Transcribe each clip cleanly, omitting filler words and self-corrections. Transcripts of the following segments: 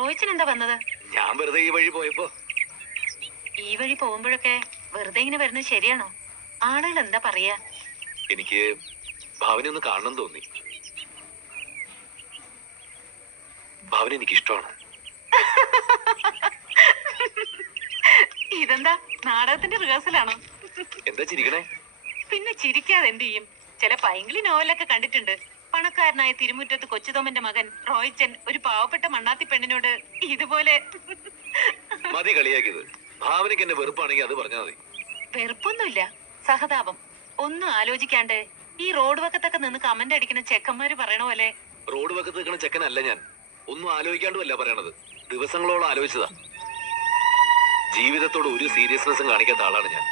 റോയിച്ചൻ എന്താ വന്നത്? ഞാൻ വെറുതെ ഈ വഴി പോയപ്പോ. ഈ വഴി പോകുമ്പോഴൊക്കെ വെറുതെ ഇങ്ങനെ വരുന്നത് ശരിയാണോ? ആളുകൾ എന്താ പറയാ? എനിക്ക് ഭാവനെ ഒന്ന് കാണണം തോന്നി. ഭാവന എനിക്ക് ഇഷ്ടമാണ്. ഇതെന്താ നാടകത്തിന്റെ റിഹേഴ്സലാണോ? എന്താ ചിരിക്കണേ? പിന്നെ ചിരിക്കാതെ എന്ത് ചെയ്യും? ചില പൈങ്കിളി നോവലൊക്കെ കണ്ടിട്ടുണ്ട്. പണക്കാരനായ തിരുമുറ്റത്ത് കൊച്ചുതോമന്റെ മകൻ റോയിച്ചൻ ഒരു പാവപ്പെട്ട മണ്ണാത്തി പെണ്ണിനോട് ഇതുപോലെ. മതി കളിയാക്കിയത്. ഭാവനയ്ക്ക് എന്നെ വെറുപ്പാണെങ്കിൽ അത് പറഞ്ഞാൽ മതി. വെറുപ്പൊന്നുമില്ല, സഹതാപം. ഒന്നും ആലോചിക്കാണ്ട് ഈ റോഡ് വക്കത്തൊക്കെ നിന്ന് കമന്റ് അടിക്കുന്ന ചെക്കന്മാര് പറയണ പോലെ. റോഡ് വക്കത്ത് നിൽക്കണ ചെക്കനല്ല ഞാൻ. ഒന്നും ആലോചിക്കാണ്ടുമല്ല പറയണത്. ദിവസങ്ങളോളം ആലോചിച്ചതാ. ജീവിതത്തോട് ഒരു സീരിയസ്നെസ്സും കാണിക്കാത്ത ആളാണ് ഞാൻ.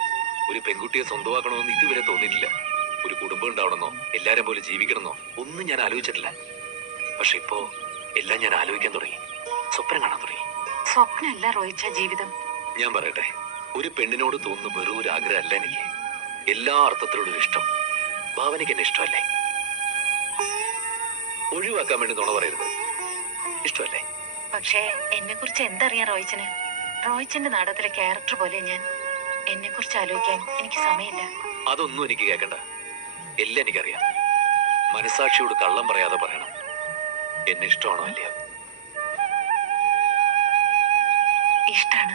ഒരു പെൺകുട്ടിയെ സ്വന്തമാക്കണമെന്ന് ഇതുവരെ തോന്നിയിട്ടില്ല. ഒരു കുടുംബം ഉണ്ടാവണമെന്നോ എല്ലാരും പോലെ ജീവിക്കണമെന്നോ ഒന്നും ഞാൻ ആലോചിച്ചിട്ടില്ല. പക്ഷെ ഇപ്പോ എല്ലാം ഞാൻ ആലോചിക്കാൻ തുടങ്ങി. സ്വപ്നം കാണാൻ തുടങ്ങി. സ്വപ്നമല്ല റോയിച്ച ജീവിതം. ഞാൻ പറയട്ടെ, ഒരു പെണ്ണിനോട് തോന്നുന്ന വെറും ഒരു ആഗ്രഹമല്ല എനിക്ക്. എല്ലാ അർത്ഥത്തിലുള്ള ഒരു ഇഷ്ടം. ഭാവനയ്ക്ക് എന്നെ ഇഷ്ടമല്ലേ? ഒഴിവാക്കാൻ വേണ്ടി നുണ പറയരുത്. ഇഷ്ടമല്ലേ? പക്ഷേ എന്നെ കുറിച്ച് എന്തറിയാം റോയിച്ചന്? റോയിച്ചന്റെ നാടകത്തിലെ ക്യാരക്ടർ പോലെ ഞാൻ. എന്നെ കുറിച്ച് ആലോചിക്കാൻ എനിക്ക് സമയമില്ല. അതൊന്നും എനിക്ക് കേൾക്കണ്ട. എല്ലാം എനിക്കറിയാം. മനസാക്ഷിയോട് കള്ളം പറയാതെ പറയണം. എന്നെ ഇഷ്ടമാണോ അല്ലയോ? ഇഷ്ടാണ്.